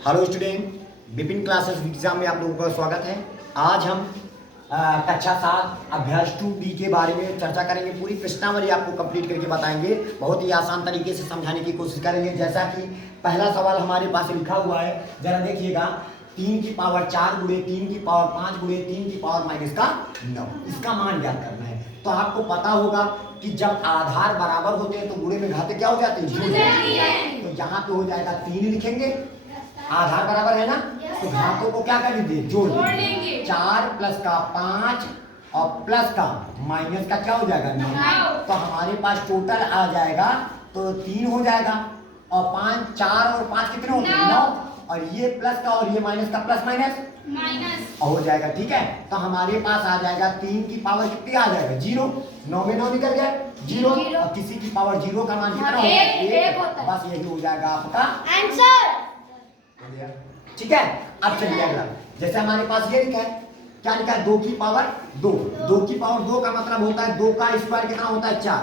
Hello student, Vipin classes exam में आप लोगों का स्वागत है। आज हम कक्षा 7 अभ्यास 2B के बारे में चर्चा करेंगे। पूरी प्रश्नावली आपको कंप्लीट करके बताएंगे। बहुत ही आसान तरीके से समझाने की कोशिश करेंगे। जैसा कि पहला सवाल हमारे पास लिखा हुआ है, जरा देखिएगा। 3 की पावर 4 गुणे 3 की पावर 5 गुणे 3 की पावर माइनस का 9, इसका मान ज्ञात करना है। तो आपको पता होगा कि जब आधार बराबर होते हैं तो गुणे में घाते क्या हो जाते हैं? तो यहाँ पे हो जाएगा 3 लिखेंगे, आधार बराबर है ना, तो घातों को क्या कर दीजिए, जोड़ देंगे। 4 प्लस का 5 और प्लस का माइनस का क्या हो जाएगा, 9। तो हमारे पास टोटल आ जाएगा तो 3 हो जाएगा, और 5 4 और 5 कितने होते हैं, 9। और ये प्लस का और ये माइनस का प्लस माइनस हो जाएगा। ठीक है, तो हमारे पास आ जाएगा 3 की पावर कितनी आ जाएगा, 0। 9 में 9 निकल गया, 0। और किसी की पावर 0 का मान कितना होगा, 1। बस यही हो जाएगा आपका आंसर। ठीक है, अब चलिए अगला। जैसे हमारे पास ये लिखा है, क्या लिखा है, 2 की पावर 2। 2 की पावर 2 का मतलब होता है 2 का स्क्वायर कितना होता है, 4।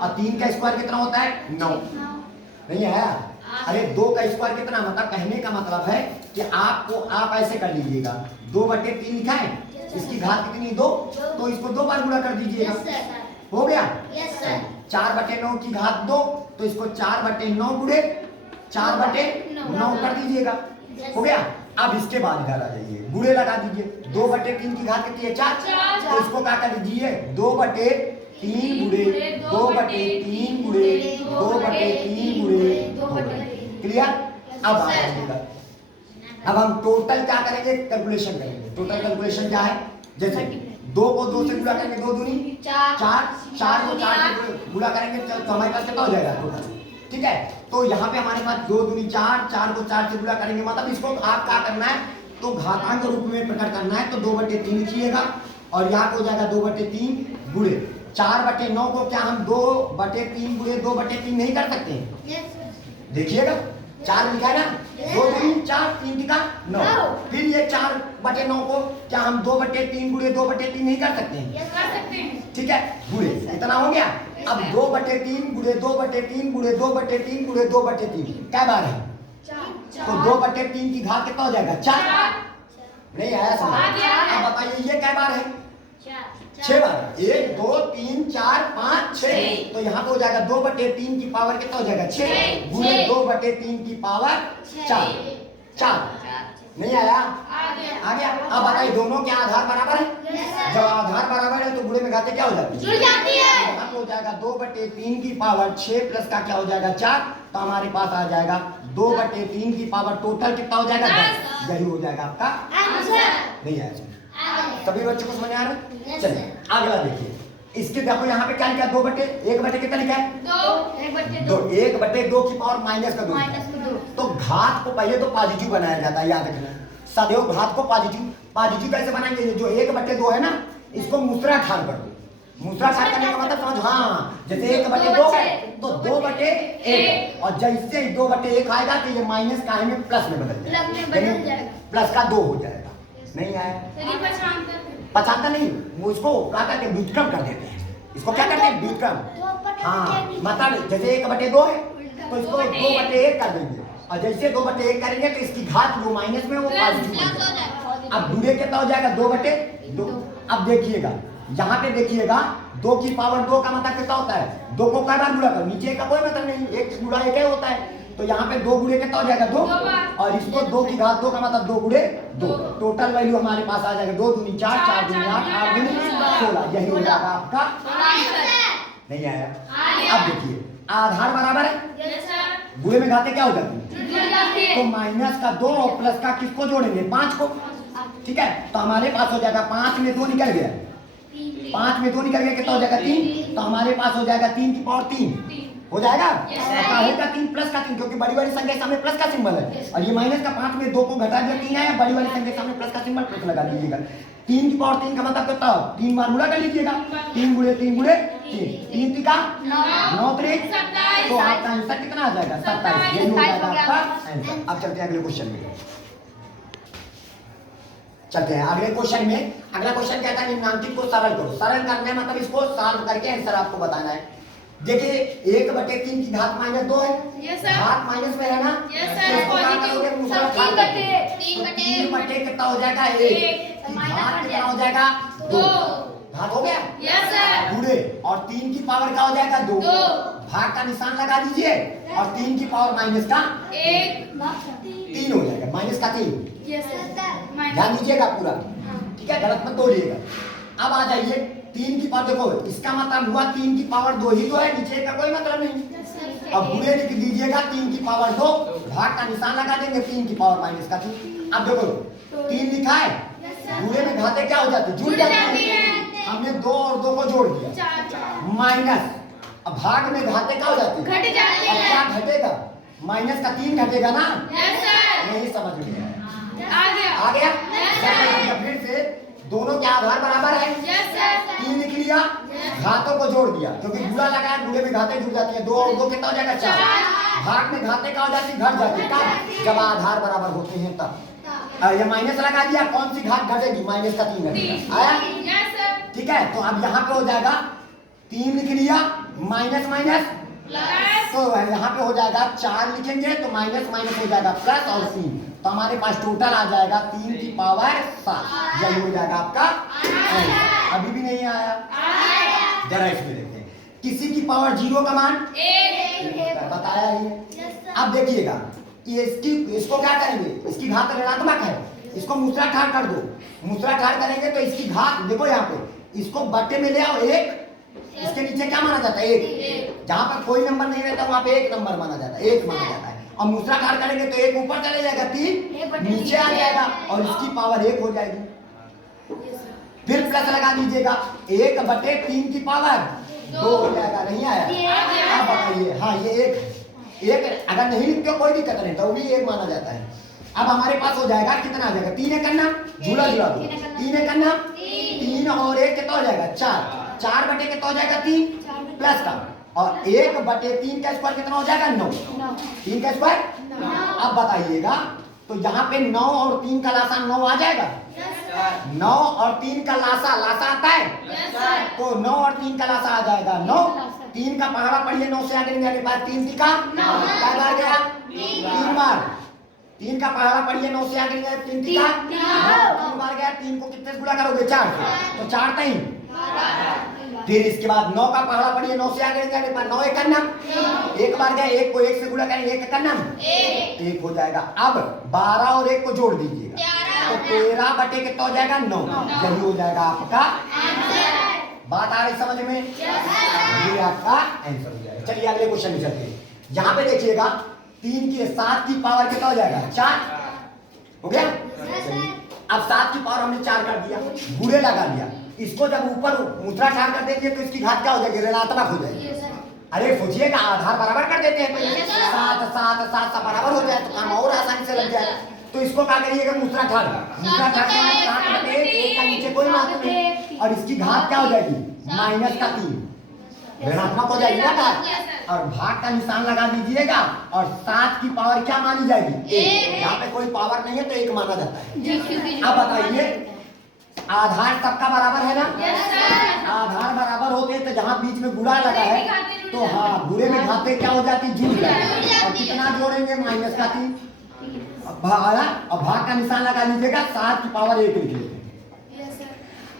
और 3 का स्क्वायर कितना होता है, 9। नहीं है? अरे 2 का स्क्वायर कितना, मतलब कहने का मतलब है कि आपको आप ऐसे कर लीजिएगा, 2/3 लिखा है, इसकी घात कितनी, 2, तो इसको 2 बार गुणा कर दीजिएगा, हो गया। 4/9 की घात 2, तो इसको 4/9 गुणे 4/9 कर दीजिएगा, हो गया। अब इसके बाद इधर आ जाइए, गुणे लगा दीजिए। 2/3 की घात कितनी है, 4, तो इसको क्या कर दीजिए, 2/3 गुणे 2/3 गुणे 2/3 गुणे 2/3। क्लियर? अब आ जाइएगा। अब हम टोटल क्या करेंगे, कैलकुलेशन करेंगे। टोटल कैलकुलेशन क्या है, जैसे 2 को 2 से गुणा करेंगे, 2 दूनी 4, 4 को 4 से गुणा करेंगे तो हमारे पास कितना हो जाएगा टोटल। ठीक है, तो यहाँ पे हमारे पास 2 दूनी 4, 4 को 4 से गुणा करेंगे, मतलब इसको आप क्या करना है, तो घातांक रूप में प्रकट करना है। तो 2/3 लिखिएगा, और यहाँ हो जाएगा 2/3 गुणे 4/9 को क्या हम 2/3 गुणे 2/3 नहीं कर सकते हैं? देखिएगा, 4 लिखा है ना, 2 दूनी 4, 3 का 9। फिर ये 4/9 को क्या हम 2/3 गुणे 2/3 नहीं कर सकते हैं? ठीक है, गुणे इतना हो गया। अब 2/3 गुणे 2/3 गुणे 2/3 गुणे 2/3 क्या बार है, तो 2/3 की घात कितना हो जाएगा, 4। नहीं आया समझ? अब बताइए ये क्या बार है, 6 बार। 1 2 3 4 5 6, तो यहाँ पे हो जाएगा 2/3 की पावर कितना हो जाएगा, 6 गुणे 2/3 की पावर 4। नहीं आया? आ गया। अब बताइए दोनों के आधार बराबर है। जब आधार बराबर है तो गुणे में घाते क्या हो जाती है, जुड़ जाती है। यहाँ पे हो जाएगा 2/3 की पावर 6 प्लस का क्या हो जाएगा, 4। तो हमारे पास आ जाएगा 2/3 की पावर टोटल कितना हो जाएगा, 10। यही हो जाएगा आपका आंसर। नहीं आया? सभी बच्चों को समझ आ रहा है? चलिए अगला देखिए। इसके देखो यहाँ पे क्या लिखा है, 1/2 कितना लिखा है, 2। 1/2 की पावर माइनस का 2। तो घात को पहले तो पॉजिटिव बनाया जाता है, याद रखना। सदैव घात को पॉजिटिव कैसे बनाएंगे, जो 1/2 है ना, इसको मूसराधार कर दो। मूसराधार करने का मतलब समझ, हाँ, जैसे 1/2 है तो 2/1, और जैसे 2/1 आएगा तो ये माइनस का है में प्लस में बदल जाएगा, प्लस का 2 हो जाएगा। नहीं आया? पचाता नहीं, वो इसको क्या करते हैं, व्युत्क्रम कर देते हैं। इसको क्या करते हैं, व्युत्क्रम। हाँ, मतलब जैसे 1/2 है तो इसको 2/1 कर देंगे, और जैसे 2/1 करेंगे तो इसकी घात जो माइनस में वो पॉजिटिव हो जाएगा। अब गुणे कितना हो जाएगा, 2/2। अब देखिएगा, यहाँ पे देखिएगा 2 की पावर 2 का मतलब कितना होता है, 2 को कई बार गुणा करो, नीचे का कोई मतलब नहीं, 1 गुणा 1 होता है। तो यहाँ पे 2 गुणे कितना हो जाएगा, 2, और इसको 2 की घात 2 का मतलब 2 गुणे 2। टोटल वैल्यू हमारे पास आ जाएगा 2 दूनी 4, 4 दूनी 8, 8 दूनी 16। यही हो जाएगा आपका आंसर। नहीं आया? अब देखिए आधार बराबर है, गुणे में घाते क्या हो जाती है, तो माइनस का 2 और प्लस का किसको जोड़ेंगे, 5 को। ठीक है, तो हमारे पास हो जाएगा 5 में 2 निकल गया, 5 में 2 निकल गया, कितना हो जाएगा, 3। तो हमारे पास हो जाएगा 3 की पावर 3 हो जाएगा। का 3 प्लस का 3, क्योंकि बड़ी वाली संख्या के सामने प्लस का सिंबल है, और ये माइनस का 5 में 2 को घटा दिया, 3 आया, बड़ी वाली संख्या के सामने प्लस का सिंबल, प्लस लगा दीजिएगा। 3 की पावर 3 का मतलब कितना, 3 बार गुणा कर लीजिएगा, 3 गुणे 3 गुणे 3, 3 का 9 3, तो आपका आंसर कितना आ जाएगा, 27। यही हो जाएगा आपका आंसर। अब चलते हैं अगले क्वेश्चन में। चलते हैं अगले क्वेश्चन में। अगला क्वेश्चन कहता है निम्नांकित को सरल करो। सरल करना है मतलब इसको सॉल्व करके आंसर आपको बताना है। देखिए 1/3 की घात -2 है, घात माइनस में है ना, इसको क्या करोगे, 3 बटे कितना हो जाएगा 1, घात कितना हो जाएगा 2, घात हो गया यस सर। गुणे, और 3 की पावर क्या हो जाएगा 2, भाग का निशान लगा दीजिए और 3 की पावर माइनस का 3 हो जाएगा, माइनस का 3, यस सर। ध्यान दीजिएगा पूरा, ठीक है, गलत मत तोड़िएगा। अब आ जाइए 3 की पावर, देखो इसका मतलब हुआ 3 की पावर 2 ही तो है, नीचे का कोई मतलब नहीं। अब गुणे लिख दीजिएगा 3 की पावर 2, भाग का निशान लगा देंगे 3 की पावर माइनस का 3। अब देखो 3 लिखा है, गुणे में घाते क्या हो जाती है, जुड़ जाती है। हमने 2 और 2 को जोड़ दिया, माइनस, अब भाग में घाते क्या हो जाती है, घट जाती अब है। क्या घटेगा, माइनस का 3 घटेगा ना, यस सर। यही समझ में आया। आ गया। आ गया, यस सर। फिर से दोनों के आधार बराबर है, यस सर। 3 लिख लिया, घातों को जोड़ दिया, क्योंकि गुणा लगा है, गुणे में घाते जुड़ जाती है, 2 और 2 कितना हो जाएगा 4, भाग में घाते क्या हो जाती है, घट जाती है, कब, जब आधार बराबर होते हैं तब। ये माइनस लगा दिया, कौन सी घात घटेगी, माइनस का 3 घटेगा, आया, यस सर। ठीक है। तो अब यहाँ पे हो जाएगा 3 लिख लिया, माइनस माइनस प्लस। तो यहाँ पे हो जाएगा 4 लिखेंगे तो माइनस माइनस हो जाएगा प्लस, और 3, तो हमारे पास टोटल आ जाएगा 3 की पावर 7, यही हो जाएगा आपका आंसर। अभी भी नहीं आया, जरा इसमें देखते हैं, किसी की पावर 0 का मान 1, बताया ये। अब देखिएगा ये इसको क्या करेंगे, इसकी घात ऋणात्मक है, इसको मूसलाधार कर दो, मूसलाधार करेंगे तो इसकी घात देखो, यहाँ पे इसको बट्टे में ले आओ 1, इसके नीचे क्या माना जाता है 1, जहां पर कोई नंबर नहीं रहता वहां पे 1 नंबर माना जाता है, 1 माना जाता है। और मूसलाधार करेंगे तो 1 ऊपर चले जाएगा, 3 नीचे आ जाएगा और इसकी पावर 1 हो जाएगी। फिर प्लस लगा दीजिएगा, 1/3 की पावर 2 हो जाएगा, नहीं आया। अब बताइए, हाँ ये 1 अगर नहीं लिखते हो कोई दिक्कत नहीं, तो भी 1 माना जाता है। अब हमारे पास हो जाएगा कितना आ जाएगा, 3 करना, झूला झूला दो, 3 करना, 3 और 1 कितना हो जाएगा 4, 4 बटे कितना हो जाएगा 3 प्लस का, और 1/3 का स्क्वायर कितना हो जाएगा 9, 3 का स्क्वायर। अब बताइएगा तो यहाँ पे 9 और 3 का लासा 9 आ जाएगा, 9 और 3 का लासा आता है, तो 9 और 3 का लासा आ जाएगा 9, 3 का पहाड़ा पढ़िए, 9 से आगे जाने के बाद 3 का क्या बार गया 3 बार, 3 का पहाड़ा पढ़िए, 9 से आगे जाए 3 का 3 बार गया, 3 को कितने से गुणा करोगे 4 से, तो 4 3, फिर इसके बाद 9 का पहाड़ा पढ़िए, 9 से आगे जाने पर 9 1 करना, एक बार गया, 1 को 1 से गुणा करेंगे 1 करना 1 हो जाएगा। अब 12 और 1 को जोड़ दीजिएगा तो 13 बटे कितना हो जाएगा 9, यही हो जाएगा आपका आंसर। बात आ रही समझ में, ये आपका आंसर हो जाएगा। चलिए अगले क्वेश्चन में चलते हैं। यहाँ पे देखिएगा 3 की 7 की पावर कितना हो जाएगा 4 हो गया। अब 7 की पावर हमने 4 कर दिया, गुणे लगा दिया, इसको जब ऊपर मूसलाधार कर देंगे तो इसकी घात क्या हो जाएगी, ऋणात्मक हो जाएगी। अरे सोचिएगा आधार बराबर कर देते हैं पहले, 7 7 7 सब बराबर हो जाए तो काम और आसानी से लग जाए। तो इसको क्या करिएगा मूसलाधार, मूसलाधार के एक का नीचे कोई मात्रा नहीं, और इसकी घात क्या हो जाएगी माइनस का 3, ऋणात्मक हो जाएगी ना घात, और भाग का निशान लगा दीजिएगा, और 7 की पावर क्या मानी जाएगी 1, यहाँ पे कोई पावर नहीं है तो 1 माना जाता है। अब बताइए आधार सबका बराबर है ना, आधार बराबर होते हैं तो जहाँ बीच में गुणा लगा है तो हाँ गुणे में घाते क्या हो जाती जुड़ जाती, और कितना जोड़ेंगे माइनस का 3, अब भाग का निशान लगा लीजिएगा, 7 की पावर 1 लिख लेते।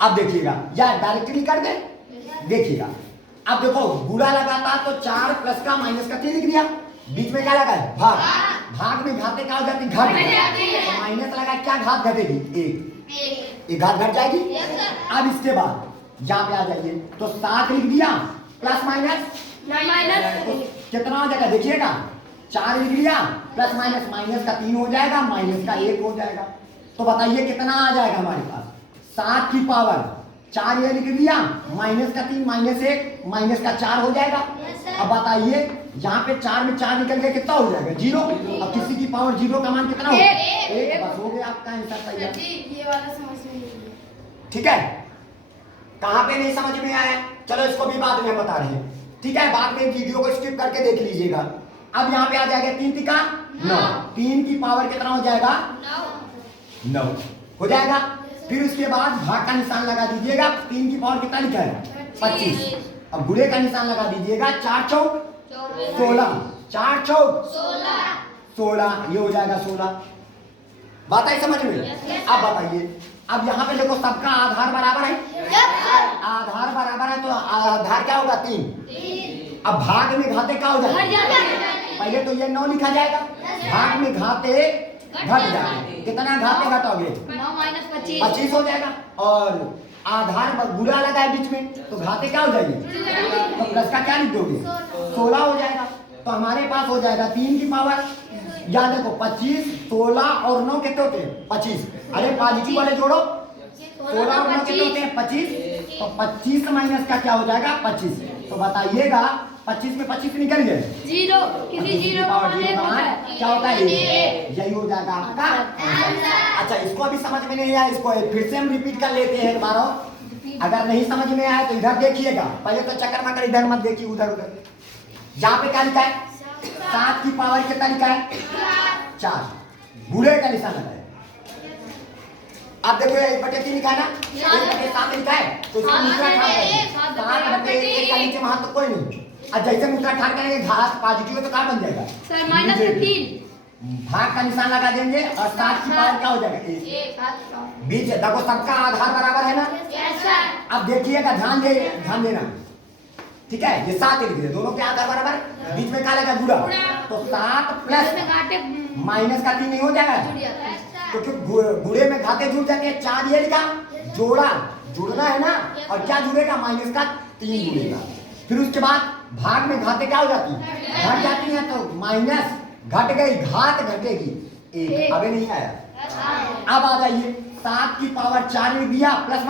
अब देखिएगा या डायरेक्टली कर दे, देखिएगा अब देखो गुणा लगाता तो 4 प्लस का माइनस का 3 लिख दिया, बीच में क्या लगा है भाग, भाग में घाते क्या हो जाती घट, तो माइनस लगा क्या घात घटेगी 1 घात घट जाएगी। अब इसके बाद यहाँ पे आ जाइए तो 7 लिख दिया प्लस माइनस कितना हो जाएगा देखिएगा, 4 लिख लिया प्लस माइनस, माइनस का 3 हो जाएगा, माइनस का 1 हो जाएगा। तो बताइए कितना आ जाएगा हमारे पास 7 की पावर 4 ये लिख दिया, माइनस का 3 माइनस 1 माइनस का 4 हो जाएगा। अब बताइए यहाँ पे 4 में 4 निकल गया कितना हो जाएगा 0, अब किसी की पावर 0 का मान कितना हो 1, बस हो गया आपका आंसर तैयार। ये वाला समझ में नहीं आया। ठीक है, कहाँ पे नहीं समझ में आया, चलो इसको भी बाद में बता रहे हैं, ठीक है, बाद में वीडियो को स्किप करके देख लीजिएगा। अब यहाँ पे आ जाएगा 3 तिका 9, 3 की पावर कितना हो जाएगा 9 हो जाएगा। फिर उसके बाद भाग का निशान लगा दीजिएगा, 3 की पावर कितना लिखा है 25, अब गुणे का निशान लगा दीजिएगा, 4 चौक 16, 4 चौक 16, ये हो जाएगा 16। बात आई समझ में? अब बताइए, अब यहाँ पे देखो सबका आधार बराबर है, आधार बराबर है तो आधार क्या होगा 3। अब भाग में घाते क्या हो जाएगा? पहले तो ये 9 लिखा जाएगा, भाग में घाते घट जाएंगे। कितना घाते घटोगे? 25 हो जाएगा। और आधार गुणा लगा है बीच में तो घाते क्या हो जाएंगे? तो प्लस का क्या लिख दोगे? 16 हो जाएगा। तो हमारे पास हो जाएगा 3 की पावर, या देखो 25, 16 और 9 कितने होते हैं? 25। अरे पॉजिटिव वाले जोड़ो, 16 और 9 कितने होते हैं? 25। तो 25 माइनस का क्या हो जाएगा? 25। तो बताइएगा 25 में 25 निकल गए, जीरो, किसी जीरो का मान एक होता है। क्या होता है? यही हो जाएगा आपका आंसर। अच्छा, इसको अभी समझ में नहीं आया, इसको फिर से हम रिपीट कर लेते हैं एक बार और। अगर नहीं समझ में आया तो इधर देखिएगा, पहले तो चक्कर में इधर मत देखिए, उधर उधर। यहाँ पे क्या लिखा है? 7 की पावर कितना लिखा है? 4। बूढ़े का निशान लगा है। आप देखो 1/3 लिखा है ना, 1/7 लिखा है तो इसको दूसरा ठाड़ करेंगे। 7/1 का नीचे वहां तो कोई नहीं। अब जैसे दूसरा ठाड़ करेंगे घास पॉजिटिव है तो क्या बन जाएगा? सर -3। भाग का निशान लगा देंगे और 7 की पावर क्या हो जाएगा? 1। बीच देखो सबका आधार बराबर है ना। अब देखिएगा, ध्यान देना, ठीक है? ये 7 लिख दिए, दोनों के आधार बराबर, बीच में क्या लगा? गुणा। तो 7 प्लस माइनस का 3 नहीं हो जाएगा? तो गुणे में घाते जुड़ जाते हैं। 4 ये लिखा, जोड़ा, जुड़ना है ना, और क्या जुड़ेगा? माइनस का 3 जुड़ेगा। फिर उसके बाद भाग में घाते क्या हो जाती है? घट जाती है, तो माइनस घट गई, घात घटेगी 1। अबे नहीं आया। अब आ जाइए, 7 की पावर 4 में दिया, प्लस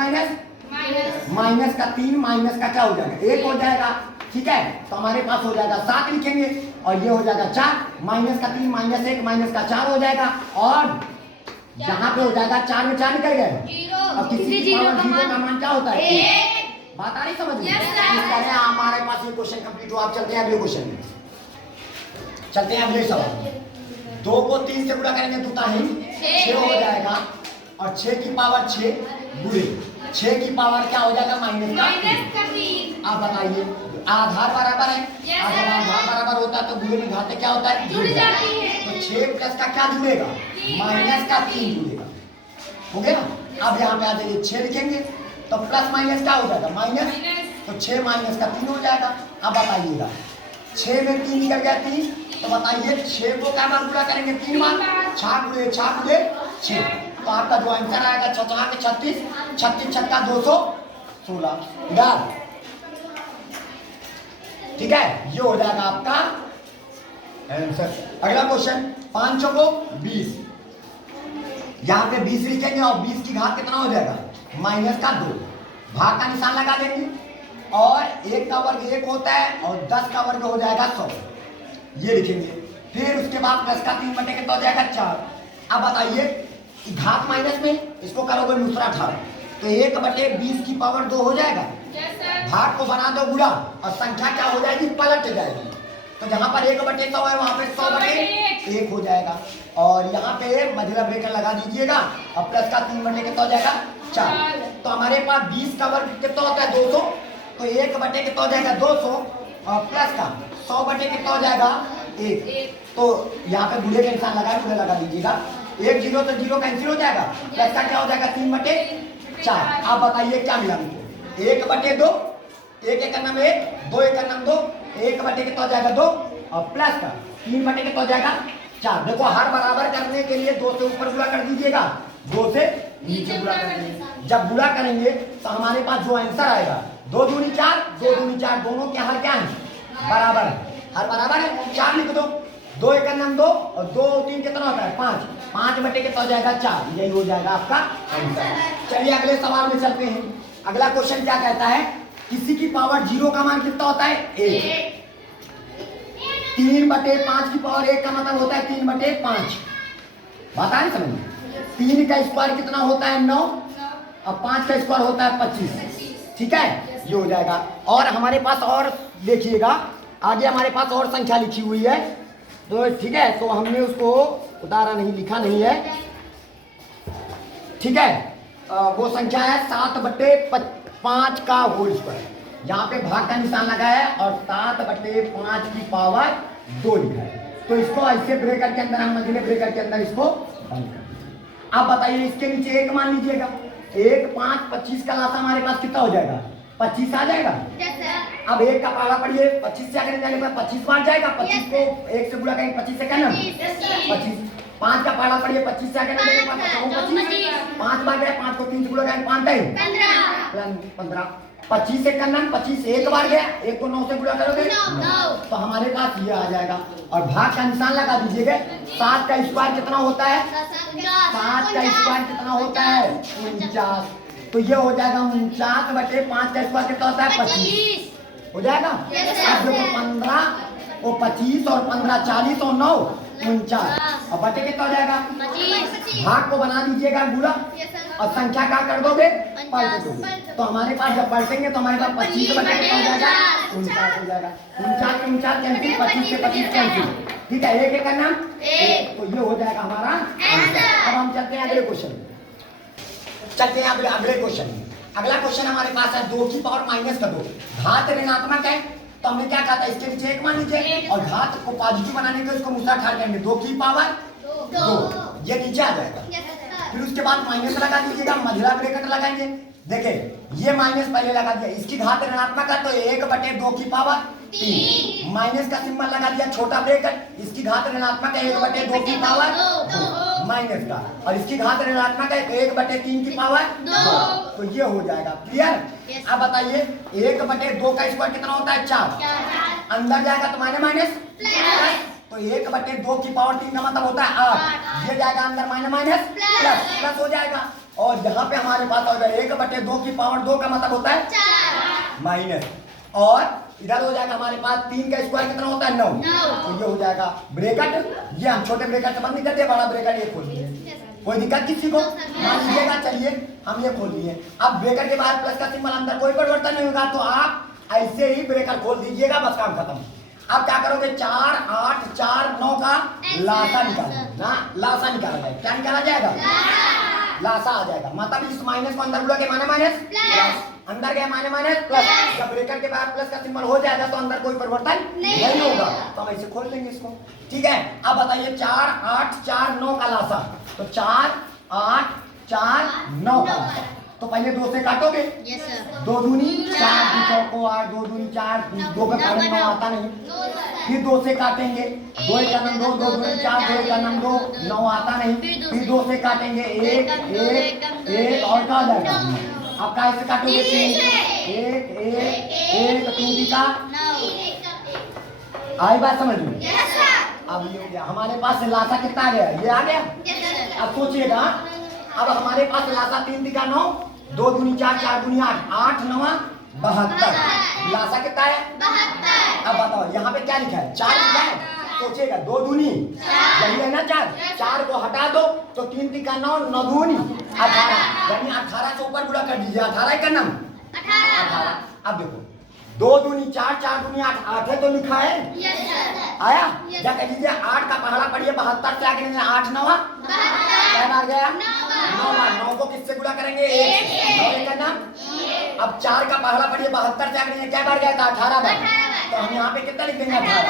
माइनस का 3, माइनस का क्या हो जाएगा? 1 हो जाएगा, ठीक है? तो हमारे पास हो जाएगा 7 लिखेंगे और ये हो जाएगा 4, माइनस का 3, माइनस 1, माइनस का 4 हो जाएगा। और यहाँ पे हो जाएगा 4 में 4 निकल गए। अब किसी की पावर 0 का मान क्या होता है? बात आ रही समझ में? इस तरह हमारे पास ये क्वेश्चन कंप्लीट हुआ। आप चलते हैं अगले क्वेश्चन में, चलते हैं अगले सवाल। 2 को 3 से गुणा करेंगे तो होता है 6 हो जाएगा, और 6 की पावर 6 गुणे 6 की पावर क्या हो जाएगा? माइनस का 3। आप बताइए, आधार बराबर है, अगर आधार बराबर होता है तो गुणे में घाते क्या होता है? जुड़ जाती है। तो 6 प्लस का क्या जुड़ेगा? माइनस का 3 जुड़ेगा। हो गया? अब यहाँ पे आ जाइए, 6 लिखेंगे तो प्लस माइनस क्या हो जाएगा? माइनस। तो 6 माइनस का 3 हो जाएगा। अब बताइएगा, 6 में 3 निकल गया 3, तो बताइए 6 को क्या बार गुणा करेंगे? 3 बार। 6 गुणे 6। तो आपका जो आंसर आएगा 6 के 36, 36 छक्का 216 यार, ठीक है? ये हो जाएगा आपका आंसर। अगला क्वेश्चन, 5 को 20, यहाँ पे 20 लिखेंगे और 20 की घात कितना हो जाएगा? माइनस का 2। भाग का निशान लगा देंगे और 1 का वर्ग 1 होता है और 10 का वर्ग हो जाएगा 100, ये लिखेंगे। फिर उसके बाद प्लस का 3 बटे कितना हो जाएगा? 4। अब बताइए, घात माइनस में इसको करोगे दूसरा ठाड़ तो 1/20 की पावर 2 हो जाएगा। भाग को बना दो गुणा और संख्या क्या हो जाएगी? पलट जाएगी। तो जहां पर 1/100 है वहां पे 100/1 हो जाएगा। और यहाँ पे मझला ब्रेकर लगा दीजिएगा और प्लस का 3 बटे कितना हो जाएगा? 4। तो हमारे पास 20 का वर्ग कितना होता है? 200। तो 1/, कितना हो जाएगा? 200 और प्लस का 100/, कितना हो जाएगा? 1। तो यहाँ पे गुणे का निशान लगा, गुणे लगा दीजिएगा। 1 0 तो 0 कैंसिल हो जाएगा, प्लस का क्या हो जाएगा? 3/4। आप बताइए क्या मिला मुझे? 1/2, 1 एक नाम 1, 2 एक नाम 2, 1/, कितना हो जाएगा? 2 और प्लस का 3/, कितना हो जाएगा? 4। देखो हर बराबर करने के लिए 2 से ऊपर गुणा कर दीजिएगा, 2 से नीचे गुणा कर दीजिएगा। जब गुणा करेंगे तो हमारे पास जो आंसर आएगा 2 दूनी 4, 2 दूनी 4, दोनों के हर क्या है? बराबर है। हर बराबर है, 4 लिख दो, 2 एक नाम 2 और 2 3 कितना होता है? 5, 5/, कितना हो जाएगा? 4। यही हो जाएगा आपका आंसर। चलिए अगले सवाल में चलते हैं। अगला क्वेश्चन क्या कहता है? किसी की पावर 0 का मान कितना होता है? 1। 3/5 की पावर 1 का मतलब होता है 3/5। बात आ रही समझ में? 3 का स्क्वायर कितना होता है? 9 और 5 का स्क्वायर होता है 25। ठीक है, ये हो जाएगा। और हमारे पास और देखिएगा, आगे हमारे पास और संख्या लिखी हुई है, तो ठीक है, तो हमने उसको उतारा नहीं, लिखा नहीं है, ठीक है। वो संख्या है 7/5 का होल स्क्वायर। यहाँ पे भाग का निशान लगा है और 7/5 की पावर 2 लिखा है। तो इसको ऐसे ब्रेकर के अंदर, हम मझले ब्रेकर के अंदर इसको बंद कर देंगे। अब बताइए इसके नीचे 1 मान लीजिएगा, 1 5 25 का लासा हमारे पास कितना हो जाएगा, 25 आ जाएगा। अब 1 का पहाड़ा पढ़िए, 25 से आगे जाने पर 25 बार जाएगा, 25 को 1 से गुणा करेंगे 25 से क्या 25। 5 का पहाड़ा पढ़िए, 25 से आगे जाने पर 25, 5 बार गया, 5 को 3 से गुणा करेंगे 5 15। 25 से करना 25 एक बार गया, 1 को 9 से गुणा करोगे 9, तो हमारे पास ये आ जाएगा। और भाग का निशान लगा दीजिएगा। 7 का स्क्वायर कितना होता है, 7 का स्क्वायर कितना होता है 49, तो ये हो जाएगा 49 बटे 5 का स्क्वायर कितना होता है 25 हो जाएगा। अब देखो 15 और 25 और 15 40 और 9 49, अब बटे कितना हो जाएगा, भाग को बना दीजिएगा पूरा और संख्या क्या कर दोगे पलट दोगे, तो हमारे पास जब पलटेंगे तो हमारे पास 25 बटे कितना हो जाएगा 49 हो जाएगा। 49 से 49 कैंसिल, 25 से 25 कैंसिल, ठीक है, एक का नाम एक, तो ये हो जाएगा हमारा आंसर। अब हम चलते हैं अगले क्वेश्चन, चलते हैं अगले क्वेश्चन। अगला क्वेश्चन हमारे पास है 2 की पावर माइनस का 2, घात ऋणात्मक है, तो हमने क्या कहा था इसके नीचे 1 मान लीजिए और घात को पॉजिटिव बनाने के उसको मुसा ठाड़ देंगे 2 की पावर 2, ये नीचे आ जाएगा। फिर उसके बाद माइनस लगा दीजिएगा, मझला ब्रैकेट लगाएंगे। देखिए ये माइनस पहले लगा दिया, इसकी घात ऋणात्मक है तो 1 बटे 2 की पावर 3, माइनस का सिंबल लगा दिया छोटा ब्रैकेट, इसकी घात ऋणात्मक है 1 बटे 2 की पावर 2 माइनस का, और इसकी घात ऋणात्मक है 1 बटे 3 की पावर 2, तो ये हो जाएगा क्लियर। अब बताइए 1 बटे 2 का स्क्वायर कितना होता है 4, अंदर जाएगा तो माइनस माइनस प्लस, तो 1 बटे 2 की पावर 3 का मतलब होता है 8, ये जाएगा अंदर माइनस माइनस प्लस प्लस हो जाएगा, और यहाँ पे हमारे पास होगा 1 बटे 2 की पावर 2 का मतलब होता है 4 माइनस, और इधर हो जाएगा हमारे पास 3 का स्क्वायर कितना होता है 9, तो ये हो जाएगा ब्रैकेट, ये हम छोटे ब्रैकेट से बंद नहीं करते, बड़ा ब्रैकेट ये खोल लिए, कोई दिक्कत किसी को मान लीजिएगा। चलिए हम ये खोल लिए, अब ब्रैकेट के बाद प्लस का सिंबल अंदर कोई परिवर्तन नहीं होगा, तो आप ऐसे ही ब्रैकेट खोल दीजिएगा, बस काम खत्म। अब क्या करोगे 4 8 4 9 का लासा निकालेंगे ना, लासा निकाला जाएगा, क्या निकाला जाएगा लासा आ जाएगा, मतलब इस माइनस को अंदर बुला के माइनस माइनस प्लस, अंदर गया माइनस माइनस प्लस, जब ब्रैकेट के बाद प्लस का सिंबल हो जाएगा तो अंदर कोई परिवर्तन नहीं होगा, तो हम ऐसे खोल लेंगे इसको, ठीक है। अब बताइए 4 8 4 9 का लासा, तो 4 8 4 9 का लासा, तो पहले 2 से काटोगे, 2 दूनी 4 2 चौको 8 2 दूनी 4, 2 का कारण 9 आता नहीं, फिर 2 से काटेंगे, 2 का नाम 2 2 दूनी 4 2 का नाम 2 9 आता नहीं, फिर 2 से काटेंगे 1 1 1 और क्या हो जाएगा, अब क्या से काटोगे 1 1 1 3 का आई बात समझ में। अब ये हो गया हमारे पास लासा कितना आ गया, ये आ गया। अब सोचिएगा, अब हमारे पास लासा 3 दिखा 9 2 दूनी 4 4 दूनी 8 8 9 72, लासा कितना है 72। अब बताओ यहाँ पे क्या लिखा है 4 लिखा है, सोचिएगा 2 दूनी यही है ना 4 को हटा दो तो 3 दिखा 9 9 दूनी 18, यानी 18 से ऊपर गुणा कर दीजिए, 18 का नाम 18। अब देखो 2 दूनी 4 4 दूनी 8 8 है तो लिखा है आया, क्या कह दीजिए 8 का पहाड़ा पढ़िए 72 से आगे 8 9 क्या बार गया 9 बार, 9 को किससे गुणा करेंगे 1 9 का नाम। अब 4 का पहाड़ा पढ़िए 72 से आगे क्या बार गया था 18 बार, तो हम यहाँ पे कितना लिख देंगे 18,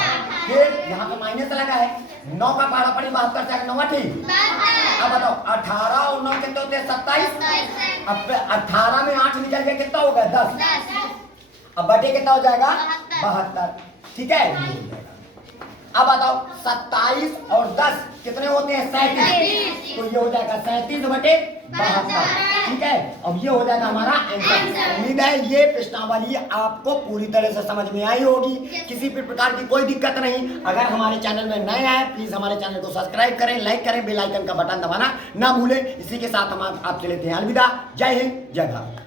फिर यहाँ पे माइनस लगा है 9 का पहाड़ा पढ़िए 72 से आगे 9 ठीक। अब बताओ 18 और 9 कितने होते हैं 27, अब 18 में 8 निकल गया कितना हो गया 10, अब बटे कितना हो जाएगा 72, ठीक है। अब बताओ 27 और 10 कितने होते हैं 37, तो ये हो जाएगा 37 बटे 72, ठीक है। अब ये हो जाएगा हमारा आंसर। उम्मीद है ये प्रश्नावली आपको पूरी तरह से समझ में आई होगी, किसी भी प्रकार की कोई दिक्कत नहीं। अगर हमारे चैनल में नए आए प्लीज हमारे चैनल को सब्सक्राइब करें, लाइक करें, बेल आइकन का बटन दबाना ना भूलें। इसी के साथ हम आपसे लेते हैं अलविदा। जय हिंद जय भारत।